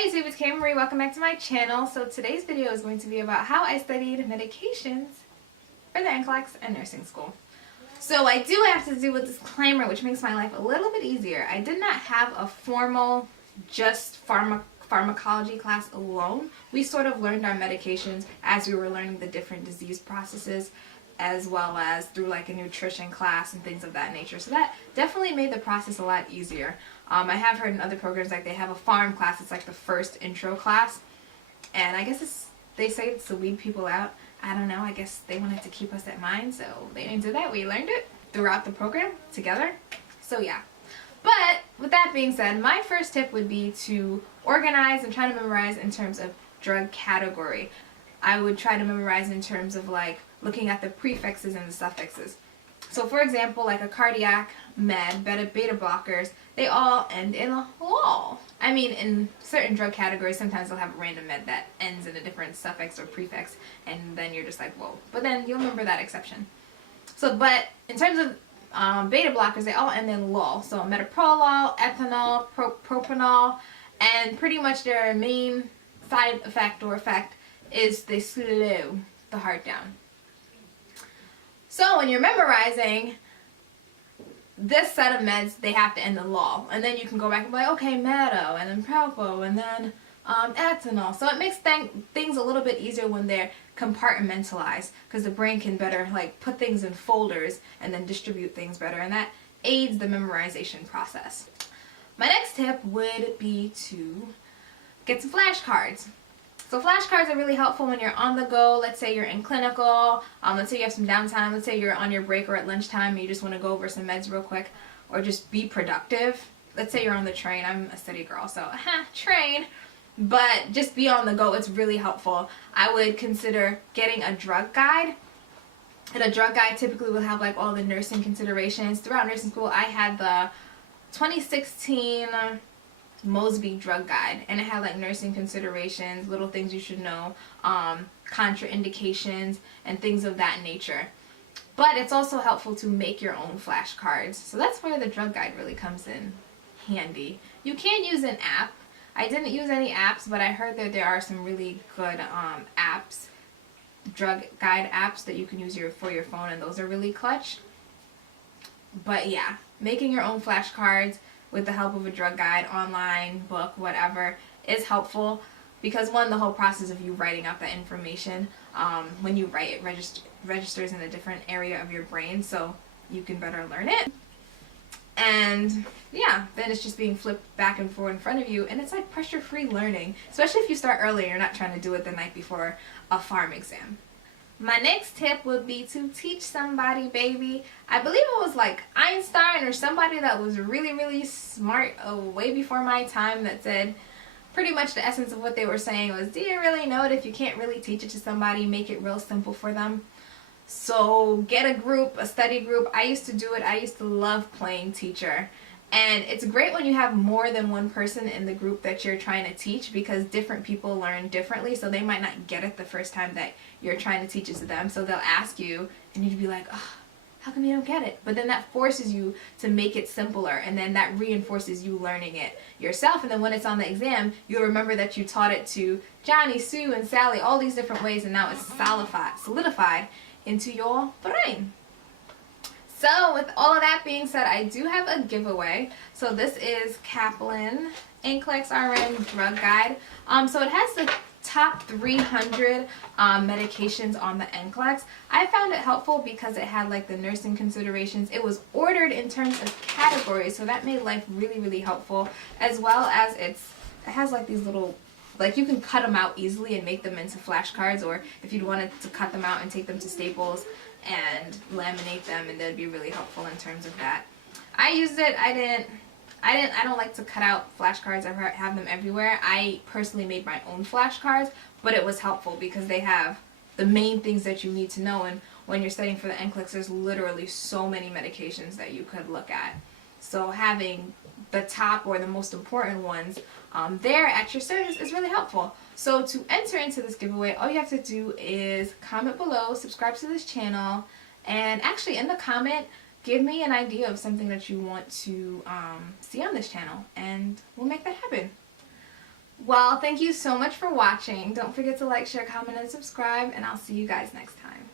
Hi YouTube, it's Kay Marie. Welcome back to my channel. So today's video is going to be about how I studied medications for the NCLEX and nursing school. So I do have to do a disclaimer which makes my life a little bit easier. I did not have a formal just pharmacology class alone. We sort of learned our medications as we were learning the different disease processes, as well as through like a nutrition class and things of that nature. So that definitely made the process a lot easier. I have heard in other programs like they have a pharm class. It's like the first intro class, and I guess they say it's to weed people out. I don't know. I guess they wanted to keep us at mind, so they didn't do that. We learned it throughout the program together. So yeah. But with that being said, my first tip would be to organize and try to memorize in terms of drug category. I would try to memorize in terms of like looking at the prefixes and the suffixes. So for example, like a cardiac med, beta blockers, they all end in a lol. I mean, in certain drug categories, sometimes they'll have a random med that ends in a different suffix or prefix, and then you're just like, whoa. But then you'll remember that exception. So, but in terms of beta blockers, they all end in lol. So metoprolol, ethanol, propanol, and pretty much their main side effect or effect is they slow the heart down. So when you're memorizing this set of meds, they have to end in lol. And then you can go back and be like, okay, meto, and then propo, and then ethanol. So it makes things a little bit easier when they're compartmentalized, because the brain can better like put things in folders and then distribute things better, and that aids the memorization process. My next tip would be to get some flashcards. So flashcards are really helpful when you're on the go. Let's say you're in clinical, let's say you have some downtime, let's say you're on your break or at lunchtime and you just want to go over some meds real quick, or just be productive. Let's say you're on the train. I'm a city girl, so train. But just be on the go. It's really helpful. I would consider getting a drug guide. And a drug guide typically will have like all the nursing considerations. Throughout nursing school, I had the 2016 Mosby drug guide, and it had like nursing considerations, little things you should know, contraindications, and things of that nature. But it's also helpful to make your own flashcards. So that's where the drug guide really comes in handy. You can use an app. I didn't use any apps, but I heard that there are some really good apps, drug guide apps that you can use for your phone, and those are really clutch. But yeah, making your own flashcards with the help of a drug guide, online, book, whatever, is helpful, because one, the whole process of you writing out that information, when you write it registers in a different area of your brain, so you can better learn it. And yeah, then it's just being flipped back and forth in front of you, and it's like pressure-free learning, especially if you start early and you're not trying to do it the night before a pharm exam. My next tip would be to teach somebody, baby. I believe it was like Einstein or somebody that was really, really smart way before my time that said pretty much the essence of what they were saying was, do you really know it? If you can't really teach it to somebody, make it real simple for them. So get a group, a study group. I used to do it. I used to love playing teacher. And it's great when you have more than one person in the group that you're trying to teach, because different people learn differently, so they might not get it the first time that you're trying to teach it to them. So they'll ask you, and you'd be like, oh, how come you don't get it? But then that forces you to make it simpler, and then that reinforces you learning it yourself. And then when it's on the exam, you'll remember that you taught it to Johnny, Sue, and Sally, all these different ways, and now it's solidified into your brain. So with all of that being said, I do have a giveaway. So this is Kaplan NCLEX RN Drug Guide. So it has the top 300 medications on the NCLEX. I found it helpful because it had like the nursing considerations. It was ordered in terms of categories, so that made life really, really helpful, as well as it has like these little, like you can cut them out easily and make them into flashcards, or if you wanted to cut them out and take them to Staples and laminate them, and that'd be really helpful in terms of that. I used it. I don't like to cut out flashcards or have them everywhere. I personally made my own flashcards, but it was helpful because they have the main things that you need to know, and when you're studying for the NCLEX, there's literally so many medications that you could look at. So having the top or the most important ones there at your service is really helpful. So to enter into this giveaway, all you have to do is comment below, subscribe to this channel, and actually in the comment, give me an idea of something that you want to see on this channel, and we'll make that happen. Well, thank you so much for watching. Don't forget to like, share, comment, and subscribe, and I'll see you guys next time.